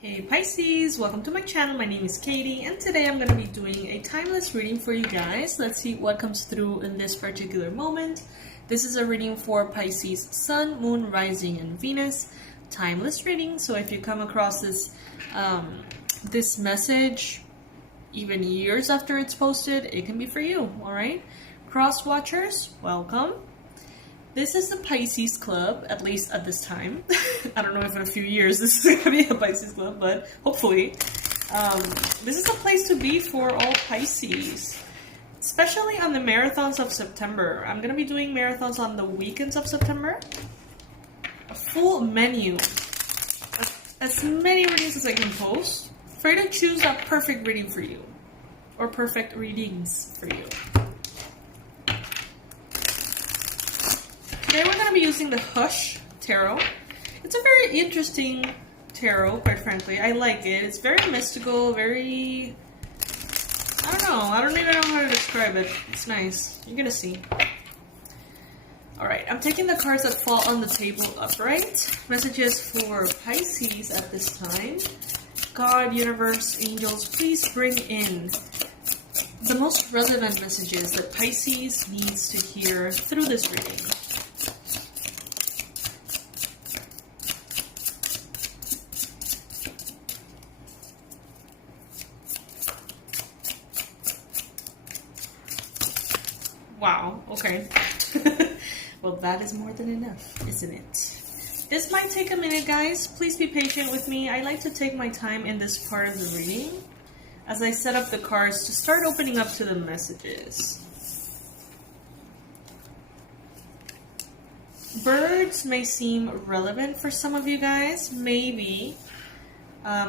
Hey Pisces, welcome to my channel. My name is Katie and today I'm going to be doing a timeless reading for you guys. Let's see what comes through in this particular moment. This is a reading for Pisces Sun, Moon, Rising, and Venus. Timeless reading, so if you come across this this message even years after it's posted, it can be for you, alright? Cross watchers, welcome. This is the Pisces Club, at least at this time. I don't know if in a few years this is going to be a Pisces Club, but hopefully. This is a place to be for all Pisces, especially on the marathons of September. I'm going to be doing marathons on the weekends of September. A full menu. As many readings as I can post. For you to choose that perfect reading for you. Or perfect readings for you. Today we're going to be using the Hush Tarot. It's a very interesting tarot, quite frankly. I like it. It's very mystical, very... I don't know. I don't even know how to describe it. It's nice. You're going to see. Alright, I'm taking the cards that fall on the table upright. Messages for Pisces at this time. God, universe, angels, please bring in the most relevant messages that Pisces needs to hear through this reading. Wow, okay. Well, that is more than enough, isn't it? This might take a minute, guys. Please be patient with me. I like to take my time in this part of the reading as I set up the cards to start opening up to the messages. Birds may seem relevant for some of you guys, maybe.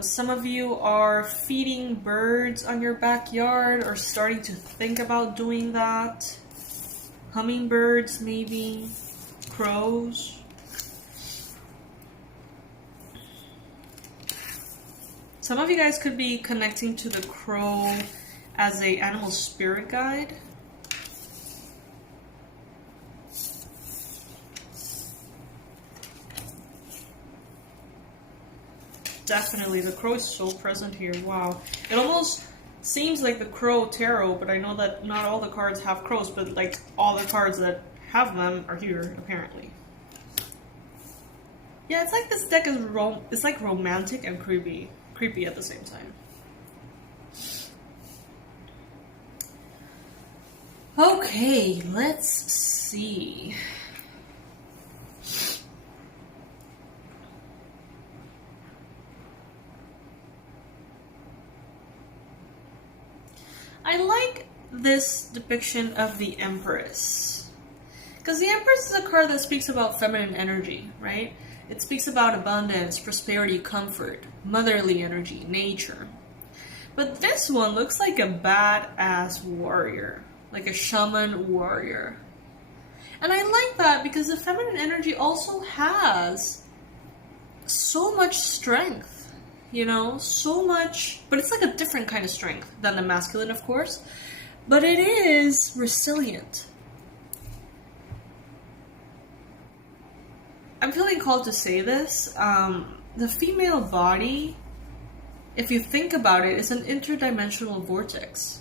Some of you are feeding birds on your backyard or starting to think about doing that. Hummingbirds, maybe. Crows. Some of you guys could be connecting to the crow as a animal spirit guide. Definitely, the crow is so present here. Wow. It almost seems like the crow tarot, but I know that not all the cards have crows, but like all the cards that have them are here, apparently. Yeah, it's like this deck is it's like romantic and creepy. Creepy at the same time. Okay, let's see. I like this depiction of the Empress. Because the Empress is a card that speaks about feminine energy, right? It speaks about abundance, prosperity, comfort, motherly energy, nature. But this one looks like a badass warrior. Like a shaman warrior. And I like that because the feminine energy also has so much strength. You know, so much, but it's like a different kind of strength than the masculine, of course, but it is resilient. I'm feeling called to say this. The female body, if you think about it, is an interdimensional vortex,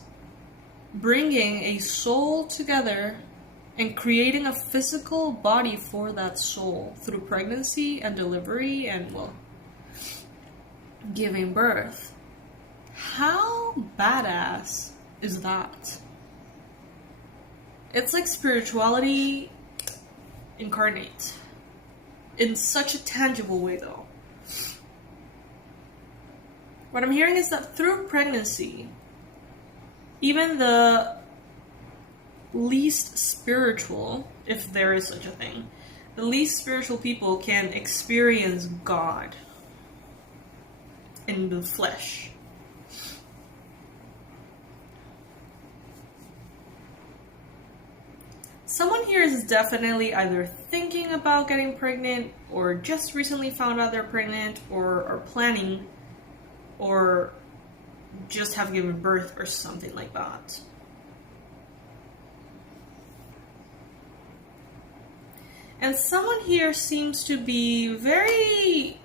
bringing a soul together and creating a physical body for that soul through pregnancy and delivery and, well, giving birth. How badass is that? It's like spirituality incarnate. In such a tangible way, though. What I'm hearing is that through pregnancy, even the least spiritual, if there is such a thing, the least spiritual people can experience God in the flesh. Someone here is definitely either thinking about getting pregnant or just recently found out they're pregnant or are planning or just have given birth or something like that. And someone here seems to be very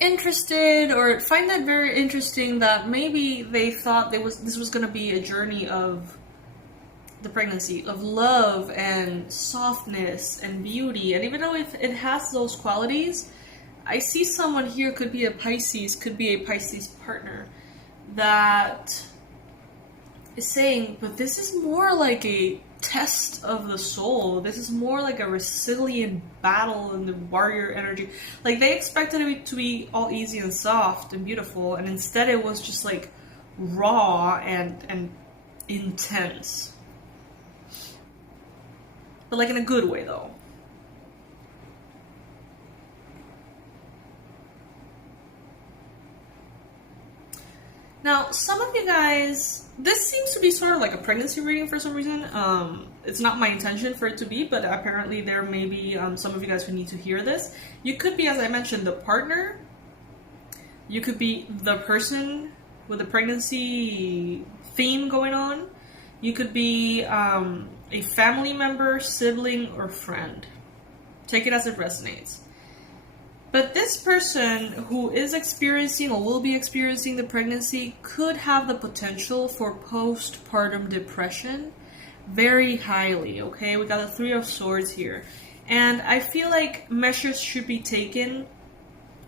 interested or find that very interesting that maybe they thought this was going to be a journey of the pregnancy, of love and softness and beauty. And even though it has those qualities, I see someone here, could be a Pisces, could be a Pisces partner, that is saying, but this is more like a test of the soul. This is more like a resilient battle in the warrior energy. Like, they expected it to be all easy and soft and beautiful, and instead it was just like raw and intense. But like in a good way though. Now, some of you guys, this seems to be sort of like a pregnancy reading for some reason. It's not my intention for it to be, but apparently there may be some of you guys who need to hear this. You could be, as I mentioned, the partner. You could be the person with a pregnancy theme going on. You could be a family member, sibling, or friend. Take it as it resonates. But this person who is experiencing or will be experiencing the pregnancy could have the potential for postpartum depression very highly, okay? We got the Three of Swords here. And I feel like measures should be taken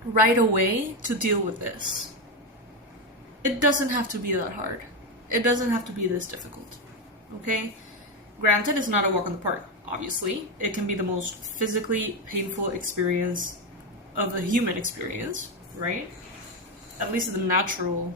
right away to deal with this. It doesn't have to be that hard. It doesn't have to be this difficult, okay? Granted, it's not a walk in the park, obviously. It can be the most physically painful experience of the human experience, right? At least in the natural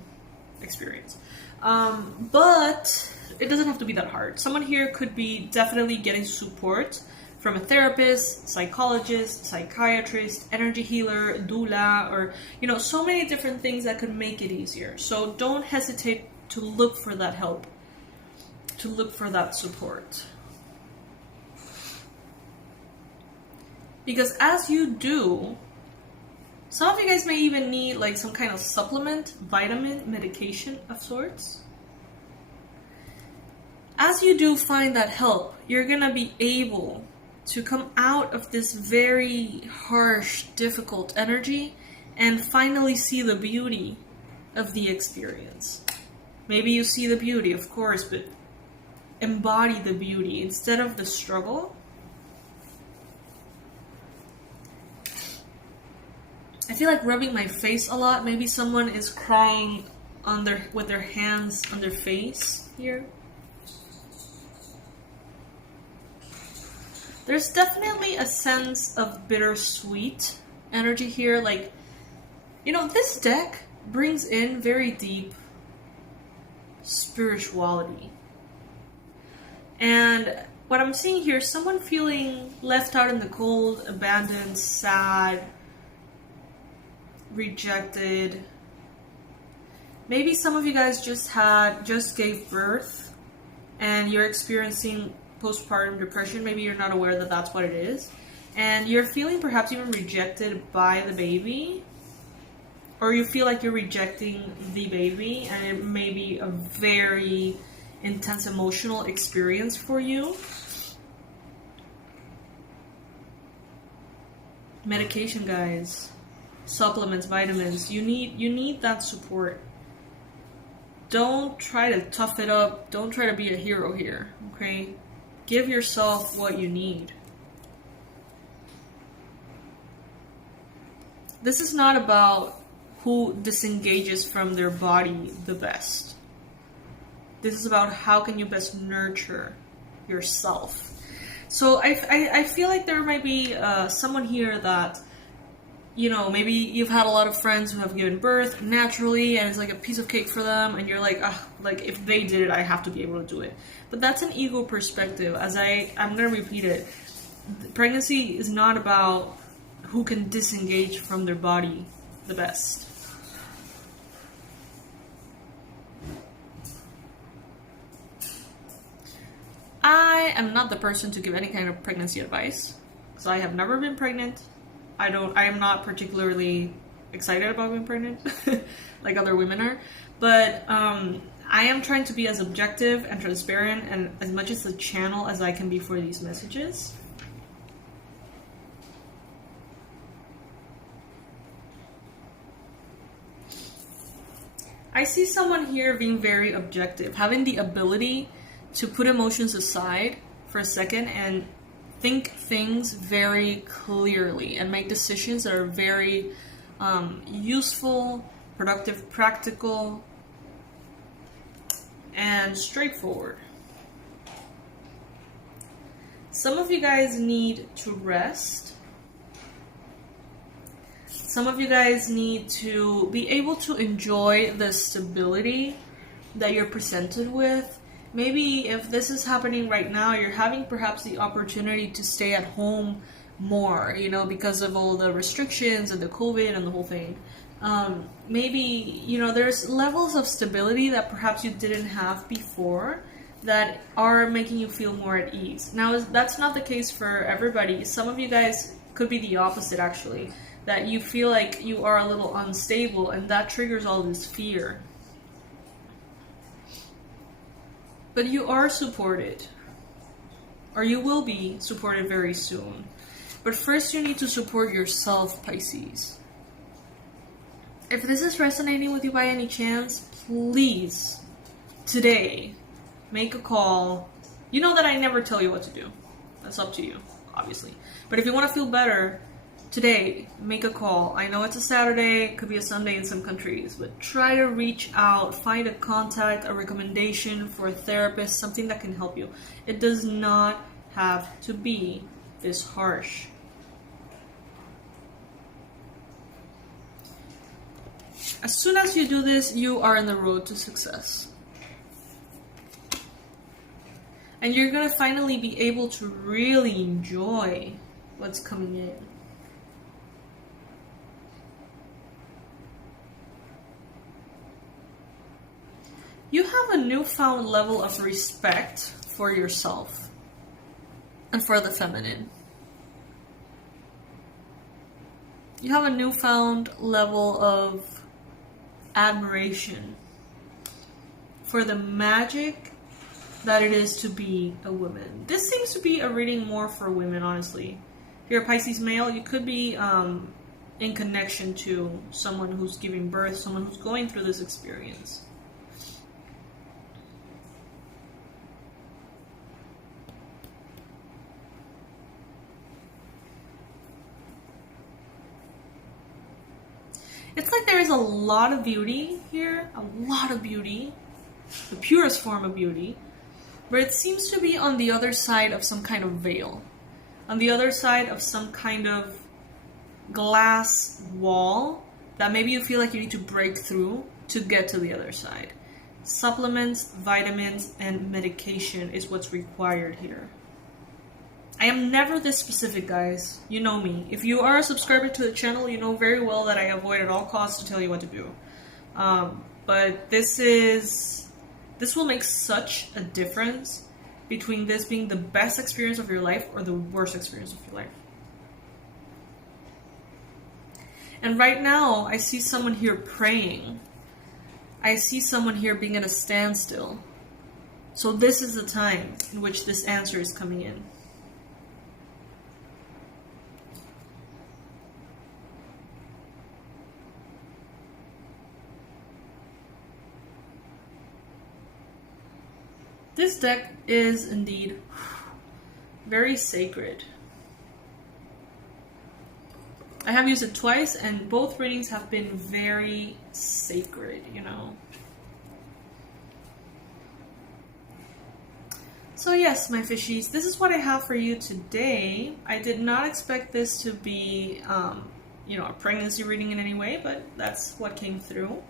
experience. But it doesn't have to be that hard. Someone here could be definitely getting support from a therapist, psychologist, psychiatrist, energy healer, doula, or, you know, so many different things that could make it easier. So don't hesitate to look for that help, to look for that support. Because as you do, some of you guys may even need like some kind of supplement, vitamin, medication of sorts. As you do find that help, you're gonna be able to come out of this very harsh, difficult energy and finally see the beauty of the experience. Maybe you see the beauty, of course, but embody the beauty instead of the struggle. I feel like rubbing my face a lot. Maybe someone is crying with their hands on their face here. There's definitely a sense of bittersweet energy here. Like, you know, this deck brings in very deep spirituality. And what I'm seeing here is someone feeling left out in the cold, abandoned, sad, rejected. Maybe some of you guys just gave birth and you're experiencing postpartum depression. Maybe you're not aware that that's what it is, and you're feeling perhaps even rejected by the baby, or you feel like you're rejecting the baby, and it may be a very intense emotional experience for you. Medication, guys. Supplements, vitamins, you need that support. Don't try to tough it up. Don't try to be a hero here, okay? Give yourself what you need. This is not about who disengages from their body the best. This is about how can you best nurture yourself. So I feel like there might be someone here that, you know, maybe you've had a lot of friends who have given birth naturally and it's like a piece of cake for them, and you're like, like if they did it, I have to be able to do it. But that's an ego perspective. As I'm going to repeat it. Pregnancy is not about who can disengage from their body the best. I am not the person to give any kind of pregnancy advice, because I have never been pregnant. I am not particularly excited about being pregnant like other women are, but I am trying to be as objective and transparent and as much as a channel as I can be for these messages. I see someone here being very objective, having the ability to put emotions aside for a second and think things very clearly and make decisions that are very useful, productive, practical, and straightforward. Some of you guys need to rest. Some of you guys need to be able to enjoy the stability that you're presented with. Maybe if this is happening right now, you're having perhaps the opportunity to stay at home more, you know, because of all the restrictions and the COVID and the whole thing. Maybe, you know, there's levels of stability that perhaps you didn't have before that are making you feel more at ease. Now, that's not the case for everybody. Some of you guys could be the opposite, actually, that you feel like you are a little unstable and that triggers all this fear. But you are supported, or you will be supported very soon. But first you need to support yourself, Pisces. If this is resonating with you by any chance, please, today, make a call. You know that I never tell you what to do. That's up to you, obviously. But if you want to feel better, today, make a call. I know it's a Saturday, it could be a Sunday in some countries, but try to reach out, find a contact, a recommendation for a therapist, something that can help you. It does not have to be this harsh. As soon as you do this, you are on the road to success. And you're going to finally be able to really enjoy what's coming in. You have a newfound level of respect for yourself and for the feminine. You have a newfound level of admiration for the magic that it is to be a woman. This seems to be a reading more for women, honestly. If you're a Pisces male, you could be in connection to someone who's giving birth, someone who's going through this experience. It's like there is a lot of beauty here, a lot of beauty, the purest form of beauty, but it seems to be on the other side of some kind of veil, on the other side of some kind of glass wall that maybe you feel like you need to break through to get to the other side. Supplements, vitamins, and medication is what's required here. I am never this specific, guys. You know me. If you are a subscriber to the channel, you know very well that I avoid at all costs to tell you what to do. But this will make such a difference between this being the best experience of your life or the worst experience of your life. And right now, I see someone here praying. I see someone here being at a standstill. So this is the time in which this answer is coming in. This deck is indeed very sacred. I have used it twice and both readings have been very sacred, you know. So yes, my fishies, this is what I have for you today. I did not expect this to be, you know, a pregnancy reading in any way, but that's what came through.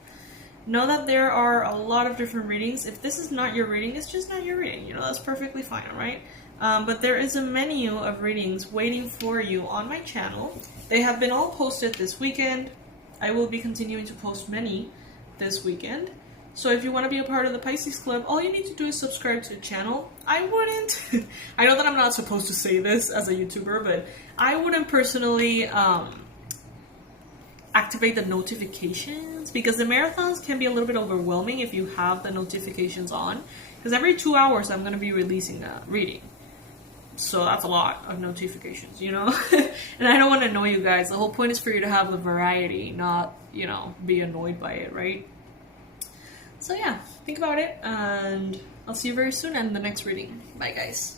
Know that there are a lot of different readings. If this is not your reading, it's just not your reading. You know, that's perfectly fine, alright? But there is a menu of readings waiting for you on my channel. They have been all posted this weekend. I will be continuing to post many this weekend. So if you want to be a part of the Pisces Club, all you need to do is subscribe to the channel. I wouldn't... I know that I'm not supposed to say this as a YouTuber, but I wouldn't personally... activate the notifications because the marathons can be a little bit overwhelming if you have the notifications on, because every 2 hours I'm going to be releasing a reading, so that's a lot of notifications, you know. And I don't want to annoy you guys. The whole point is for you to have the variety, not, you know, be annoyed by it, right? So yeah, think about it, and I'll see you very soon in the next reading. Bye guys.